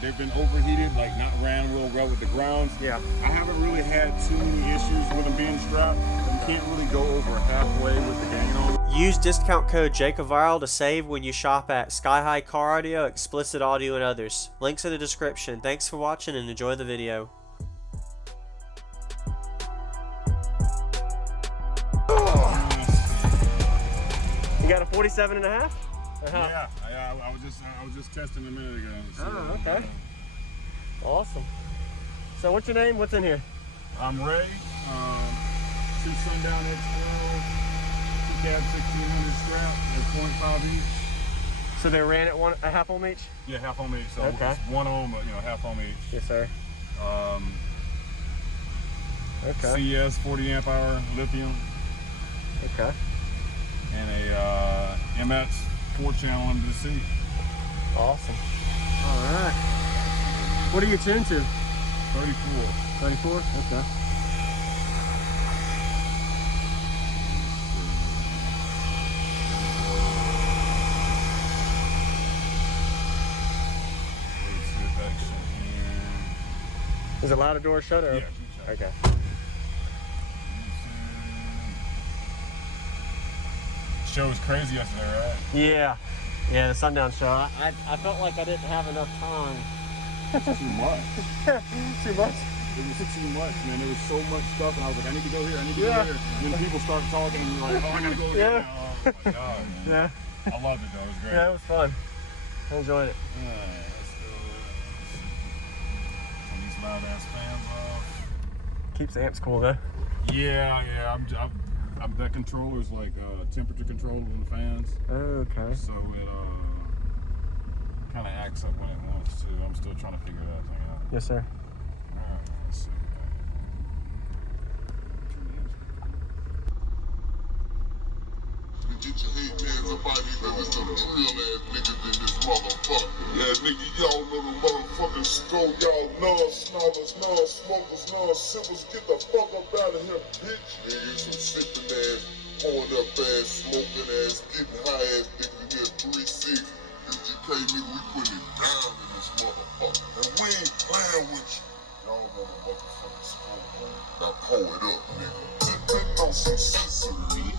They've been overheated, like not ran real well with the grounds. Yeah. I haven't really had too many issues with them being strapped. You can't really go over halfway with the gain on them. Use discount code JACOVIRAL to save when you shop at Sky High Car Audio, Explicit Audio, and others. Links in the description. Thanks for watching and enjoy the video. You got a 47 and a half? Yeah, I was just testing a minute ago. So, oh, okay. Awesome. So what's your name? What's in here? I'm Ray. 2 Sundown X12, 2 cab 1600 strap, they're 0.5 each. So they ran at a half ohm each? Yeah, half ohm each. So okay. It's 1 ohm, half ohm each. Yes, sir. Okay. CS 40 amp hour lithium. Okay. And a Mmats 4-channel under the seat. Awesome. All right. What are you tuned to? 34. 34? Okay. Is it louder door shutter? Yeah. Okay. Show was crazy yesterday, right? Yeah. Yeah, the sundown show. I felt like I didn't have enough time. Too much. Too much? It was too much, man. There was so much stuff, and I was like, I need to go here, I need to go here. And then people start talking, and you're like, oh, I gotta go here. Oh my God. Yeah. I loved it, though. It was great. Yeah, it was fun. I enjoyed it. Let's go. Turn these loud ass fans off. Keeps the amps cool, though. Yeah. That controller's like temperature controlled on the fans. Okay. So it kind of acts up when it wants to. I'm still trying to figure that thing out. Yes, sir. Alright, let's see. Get your hate hands up out of here, there's some real ass niggas in this motherfucker. Yeah, nigga, y'all know the motherfucking scope. Y'all non-snobbers, non-smokers, non-sippers. Get the fuck up out of here, bitch. Yeah, you some sipping ass, pouring up ass, smoking ass, getting high ass niggas in here 3-6. UGK nigga, we putting it down in this motherfucker. And we ain't playing with you. Y'all know the motherfucking scope, man. Now pull it up, nigga. Sipping on some sesame.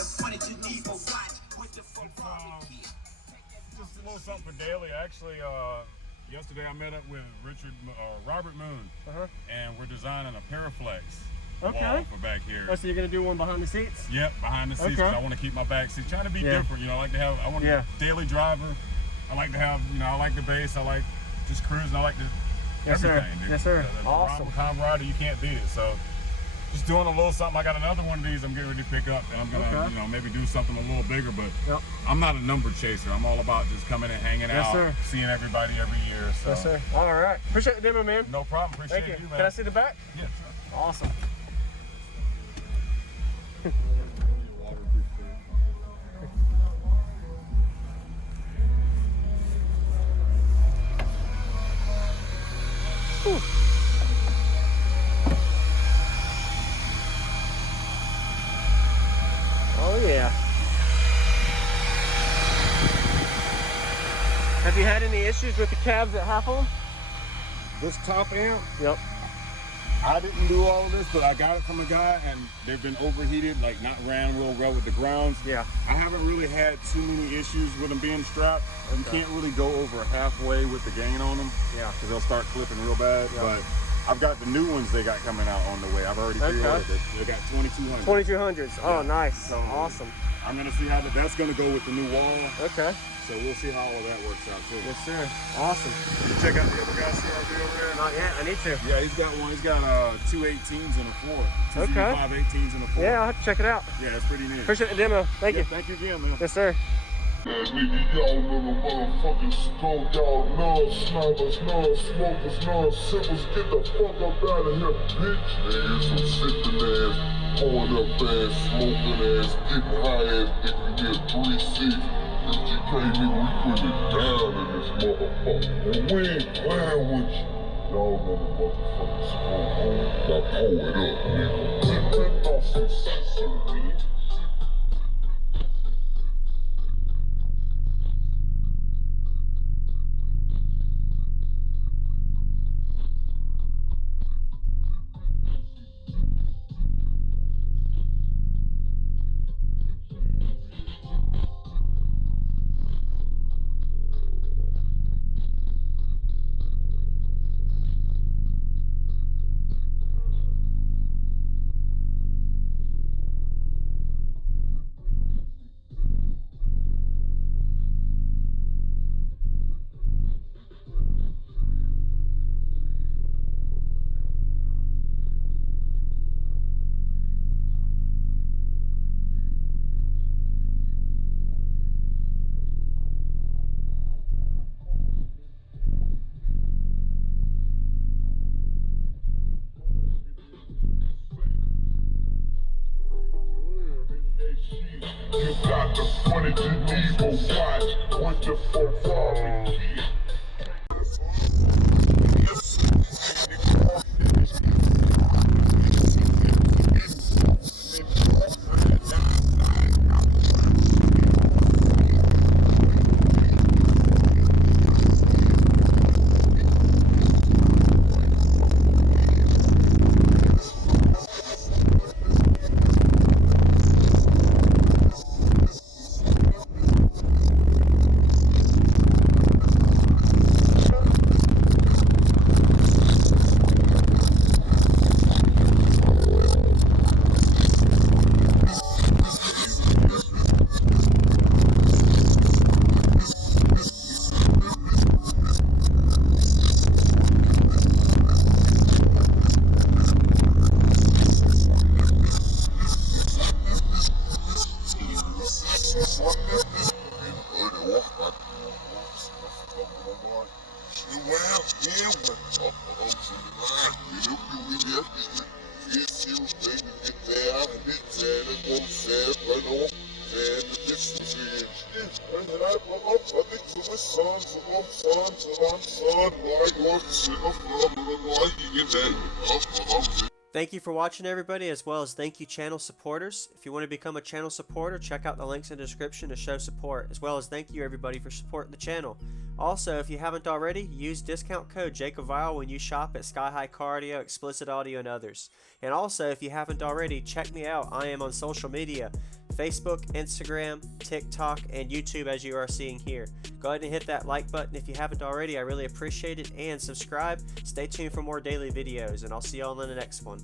Just a little something for daily. Actually, yesterday I met up with Robert Moon, and we're designing a Paraflex wall for back here. Oh, so you're gonna do one behind the seats? Yep, behind the seats. Okay. I want to keep my back seat, trying to be different. You know, I like to have. I want to be a daily driver. I like to have. You know, I like the bass. I like just cruising. I like the everything. Dude. Yes, sir. The Awesome. camaraderie, you can't beat it. So. Just doing a little something. I got another one of these I'm getting ready to pick up, and I'm gonna, you know, maybe do something a little bigger. But I'm not a number chaser. I'm all about just coming and hanging out, seeing everybody every year. So. Yes, sir. All right. Appreciate the demo, man. No problem. Appreciate Thank you, man. Can I see the back? Yeah. Sure. Awesome. Oh yeah. Have you had any issues with the cabs at half on? This top amp, Yep. I didn't do all of this, but I got it from a guy, and they've been overheated, like not ran real well with the grounds. Yeah. I haven't really had too many issues with them being strapped. You can't really go over halfway with the gain on them. Yeah. Because they'll start clipping real bad. Yeah. But I've got the new ones they got coming out on the way. I've already pre-ordered it. They got 2200. 2200s. Oh, nice. So, awesome. I'm gonna see how that's gonna go with the new wall. Okay. So we'll see how all of that works out too. Yes, sir. Awesome. You check out the other guy's CRV over there? Not yet. I need to. Yeah, he's got one. He's got two 18s and a 4. Two Okay. 5 18s and a 4. Yeah, I'll have to check it out. Yeah, it's pretty neat. Appreciate the demo. Thank you. Thank you again, man. Yes, sir. Nigga, y'all little motherfucking skunk, y'all non-snipers, non-smokers, non-sippers, get the fuck up out of here, bitch. Niggas some sipping ass, pouring up ass, smoking ass, getting high ass, nigga, you get 3 6. This GK nigga, we put it down in this motherfucker. And we ain't playing with you. Y'all motherfucking skunk, now pull it up, nigga. Get off some sensory. You got the funny Geneva watch with the Ferrari key. Thank you for watching, everybody, as well as thank you channel supporters. If you want to become a channel supporter, check out the links in the description to show support, as well as thank you everybody for supporting the channel. Also, if you haven't already, use discount code JACOBVIRAL when you shop at Sky High Car Audio, Explicit Audio, and others. And also, if you haven't already, check me out. I am on social media, Facebook, Instagram, TikTok, and YouTube as you are seeing here. Go ahead and hit that like button if you haven't already. I really appreciate it. And subscribe. Stay tuned for more daily videos, and I'll see y'all in the next one.